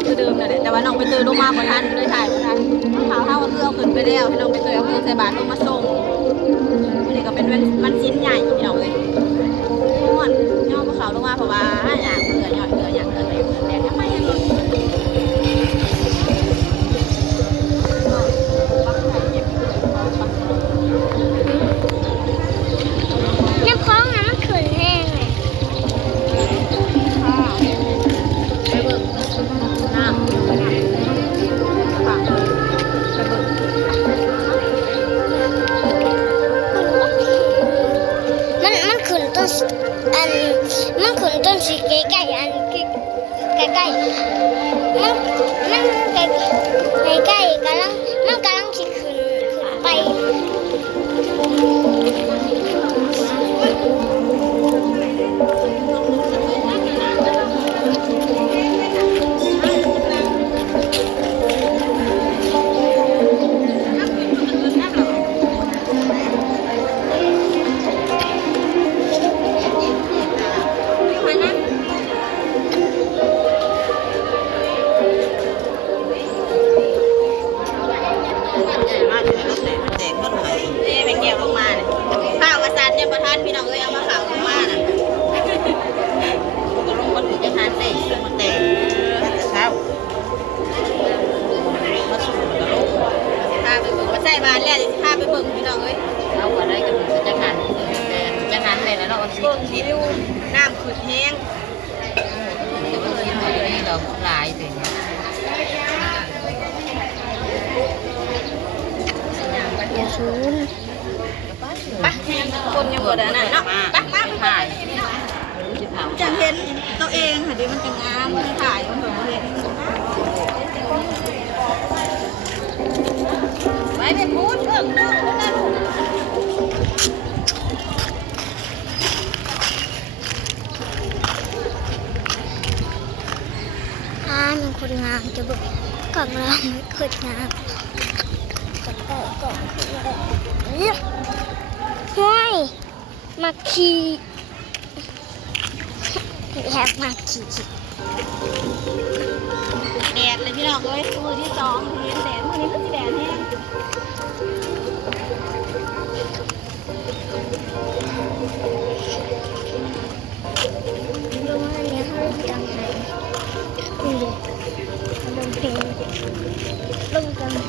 าวคือเดิมนั่นแหละแต่ว่าน้องไปเตยลงมาบ่ทันเลยถ่ายบ่ทันข่าวเท่าเรือขึ้นไปแล้วให้น้องไปเตยเอาเครื่องใส่บาตรลงมาส่งอันนี้ก็เป็นวันชิ้นใหญ่พี่น้องเลยม่วนย่อภูเขาลงมาเพราะว่าอย่างเรือหยอดเรืออย่างเรือแดงทำไมยังรถน้ำคลองน้ำมันขึ้นแห้งเลยมันขึ้นต้นอันมันขึ้นต้นสีใกล้ๆอันใกล้ๆมันใกล้ๆกำลังมันกำลังสิขึ้นไปพี่น้องเอ้ยเอามาข่าวลงมาน่ะก็ลงมาถึงจะทานได้เสื้อมาแต่งเช้ามาสู่กระโหลกพาไปเบิ่งมาใส่บานแล้วจะพาไปเบิ่งพี่น้องเอ้ยเอาก็ได้กันจะทานเลยแล้วเนาะเบิ่งวิวน้ำขึ้นแห้งแต่ว่าที่หน่อยนี่เราหลายสิไปคนยังบ่ได้นั่นเนาะไปถ่ายจะเห็นตัวเองค่ะดิมันจะงามมันถ่ายมันเหมือนเห็นไปพูดเรื่องนึงนะมันคนงามจะบอกกล่องเราไม่คนงามกล่องห้วยมาขี่แอบมาขี่แดดเลยพี่น้องเลยมือที่สองเห็นแดดมือนี้ก็สีแดดแห้งลงมาเนี่ยเขาจังไงลงเพลงลงจังไง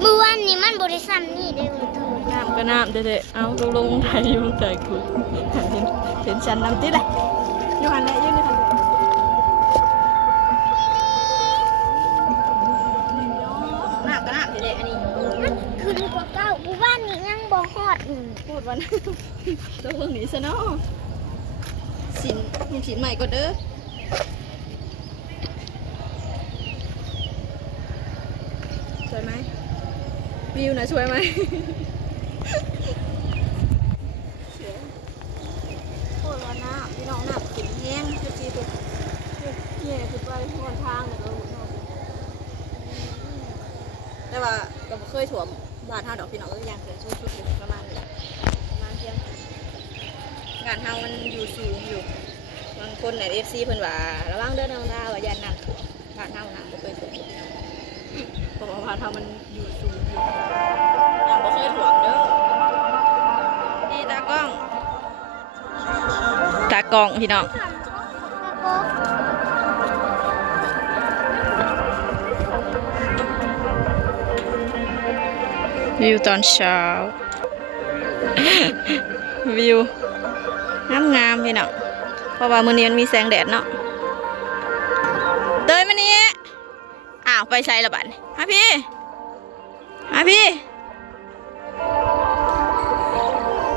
เมื่อวานนี้มันบริษัทนี่ได้เลยทุกน้ำก็น้ำเด็ดๆเอาลงไทยอยู่ใจคุณเห็นฉันน้ำติดเลยยูหันเลยยูนี่หันน้ำก็น้ำเด็ดๆอันนี้คืนกว่าเก้าเมื่อวานนี้ยังบ่ฮอดพูดวันตัวเพิ่งหนีซะเนาะสินมีสินใหม่ก็เด้อสวยไหมวิวนะสวยไหมโคตรว่าน้ำพี่น้องน้ำขึ้นแห้งจะจีตัวเนี่ยคือไปหัวทางเนี่ยเราแต่ว่าก็เคยถ่วมบาดเท้าดอกพี่น้องก็ยังเกิดช่วงชุดประมาณเที่ยงงานเท้ามันอยู่สูงอยู่บางคนในFCเพิ่นว่าระวังเด้อน้องดาว่ายันน้ำถ่วมบาดเท้าน้ำบ่เคยถ่วมเพราะว่าบาดเท้ามันอยู่สูงอยู่น้ำบ่เคยถ่วมเด้อนี่ตากล้องพี่น้องวิวตอนเช้า วิวงามพี่น้องเพราะว่ามื้อนี้มันมีแสงแดดเนาะเตยมานี่อ้าวไปใส่ละบัดฮะพี่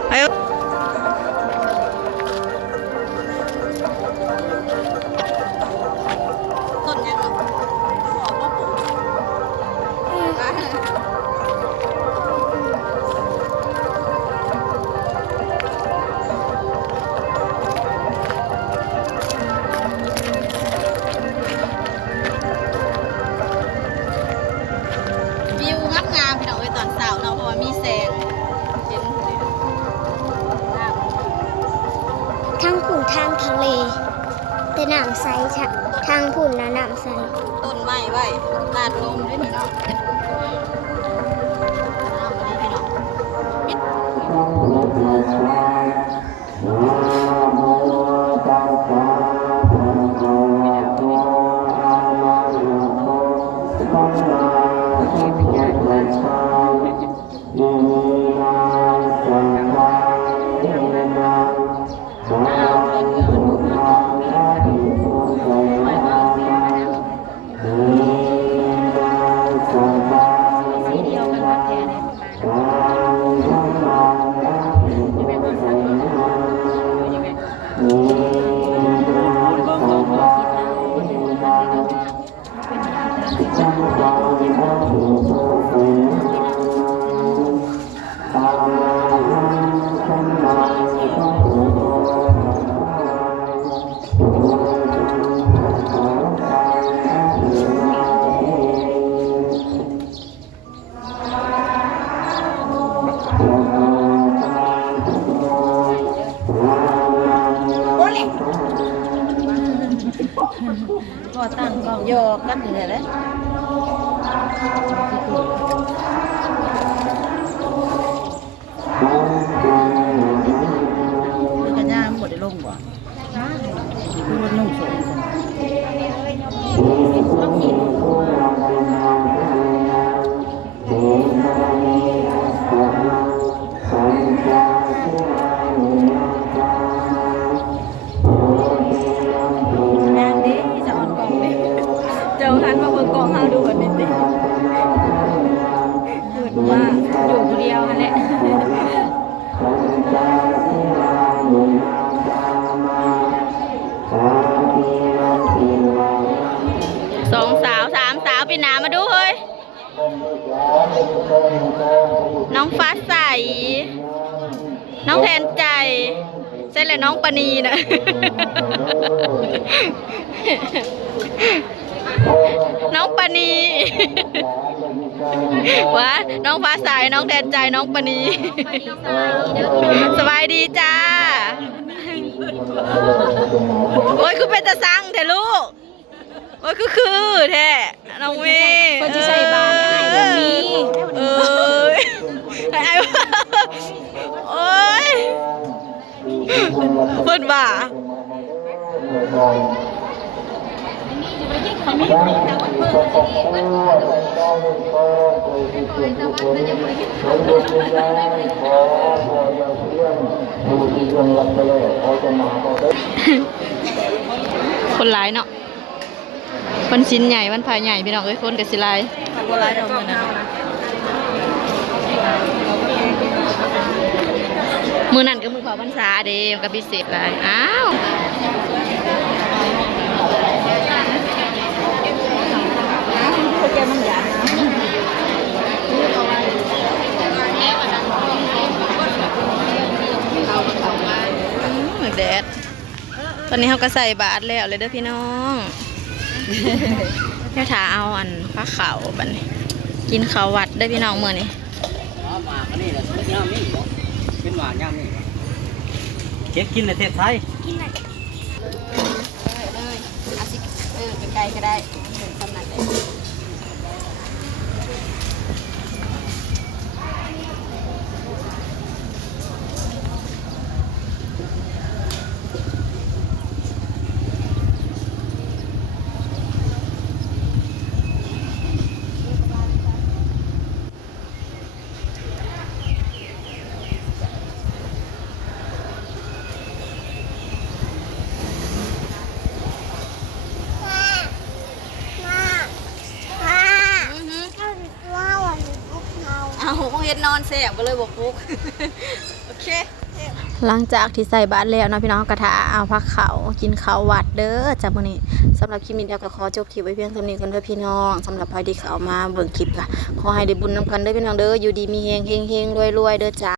ไปต้นยังเนาะ ทางทะเลแต่น้ำใสทางพุ่นนะน้ำใส ต้นไม้ไว้ลาดลมด้วยนี่เนาะก็ตั้งกล้องโยกกันอยู่เลยแหละมันก็ย่างหมดได้ลงบ่คือมันนุ่งสวยนางดิจะอ่อนกล่องดิ เจ้าหันมาเบิ่งกองเฮาดูกันนิดนึงพูดว่าอยู่คนเดียวนั่นแหละสองสาวสามสาวปีหนามาดูเฮ้ยน้องฟ้าใสน้องแทนใจใช่เลยน้องปณีนะ น้องปณีวะน้องฟ้าใสน้องแทนใจน้องปณีสบายดีจ้าโอ้ยคือเป็นตะซังแท้ลูกโอ้ยคือแท้น้องวีคนที่ใส่บาตรให้แบบนี้เอ้ยโอ้ยเพิ่นบ่าคนหลายเนาะคนชิ้นใหญ่มันพายใหญ่พี่น้องเอ้ยคนกับสิลายคนหลายดอกมันนะมือนั่นก็มือเผาพรรษาเด้มันก็พิเศษหลายอ้าวแดดตอนนี้เขาก็ใส่บาตรแล้วเลยเด้อพี่น้องแค่ถาเอาอันผ้าขาวบัดนี้กินข้าววัดได้อพี่น้องมื้อนี้มาอันนี้แหละย่ามนี่เป็นหวานย่ามนี่เก็บกินในเทศไทยกินอะไร อาสิไกลๆก็ได้สำนักเลยเฮ็ดนอนแสบก็เลยบอกปุ๊กโอเคหลังจากที่ใส่บาตรแล้วนะพี่น้องกระทะเอาพักเขากินข้าววัดเด้อจากมื้อนี้สำหรับคลิปนี้เดี๋ยวก็ขอจบคลิปไว้เพียงเท่านี้กันเด้อพี่น้องสำหรับใครที่เข้ามาเบิ่งคลิปก็ขอให้ได้บุญนำกันเด้อพี่น้องเด้ออยู่ดีมีเฮงๆรวยๆเด้อจ้า